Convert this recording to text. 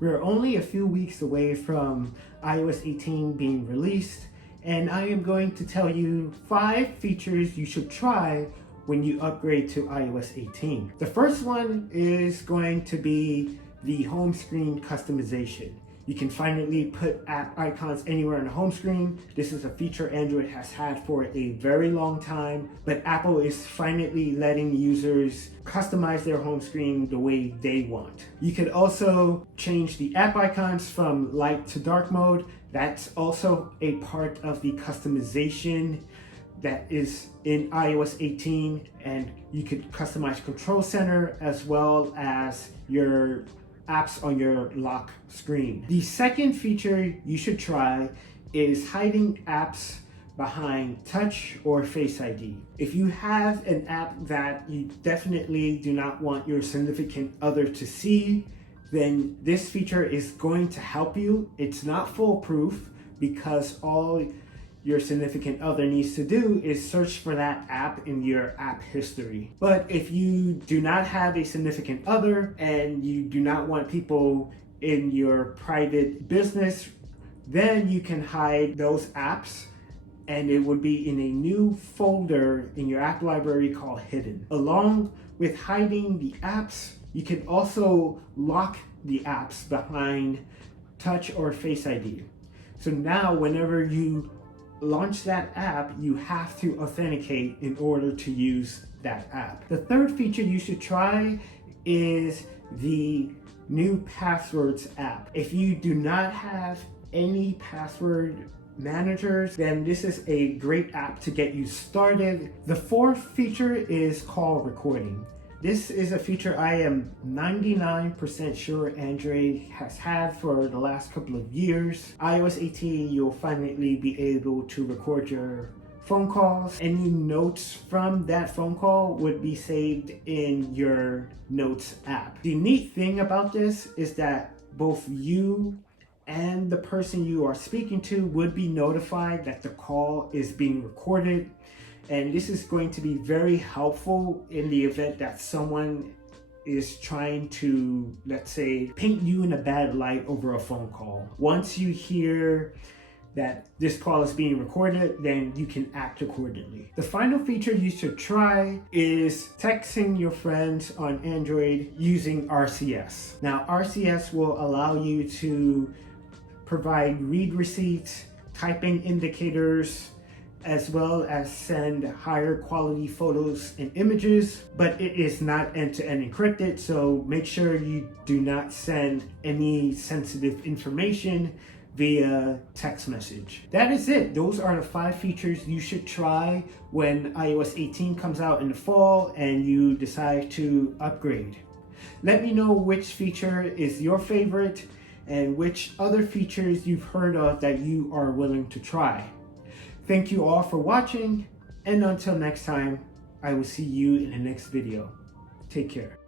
We're only a few weeks away from iOS 18 being released, and I am going to tell you 5 features you should try when you upgrade to iOS 18. The first one is going to be the home screen customization. You can finally put app icons anywhere on the home screen. This is a feature Android has had for a very long time, but Apple is finally letting users customize their home screen the way they want. You could also change the app icons from light to dark mode. That's also a part of the customization that is in iOS 18, and you could customize Control Center as well as your apps on your lock screen. The second feature you should try is hiding apps behind Touch or Face ID. If you have an app that you definitely do not want your significant other to see, then this feature is going to help you. It's not foolproof because all your significant other needs to do is search for that app in your app history. But if you do not have a significant other and you do not want people in your private business, then you can hide those apps and it would be in a new folder in your app library called Hidden. Along with hiding the apps, you can also lock the apps behind Touch or Face ID. So now whenever you launch that app, you have to authenticate in order to use that app. The third feature you should try is the new passwords app. If you do not have any password managers, then this is a great app to get you started. The fourth feature is call recording. This is a feature I am 99% sure Android has had for the last couple of years. iOS 18, you'll finally be able to record your phone calls. Any notes from that phone call would be saved in your Notes app. The neat thing about this is that both you and the person you are speaking to would be notified that the call is being recorded. And this is going to be very helpful in the event that someone is trying to, let's say, paint you in a bad light over a phone call. Once you hear that this call is being recorded, then you can act accordingly. The final feature you should try is texting your friends on Android using RCS. Now, RCS will allow you to provide read receipts, typing indicators, as well as send higher quality photos and images, but it is not end-to-end encrypted, so make sure you do not send any sensitive information via text message. That is it. Those are the 5 features you should try when iOS 18 comes out in the fall and you decide to upgrade. Let me know which feature is your favorite and which other features you've heard of that you are willing to try. Thank you all for watching, and until next time, I will see you in the next video. Take care.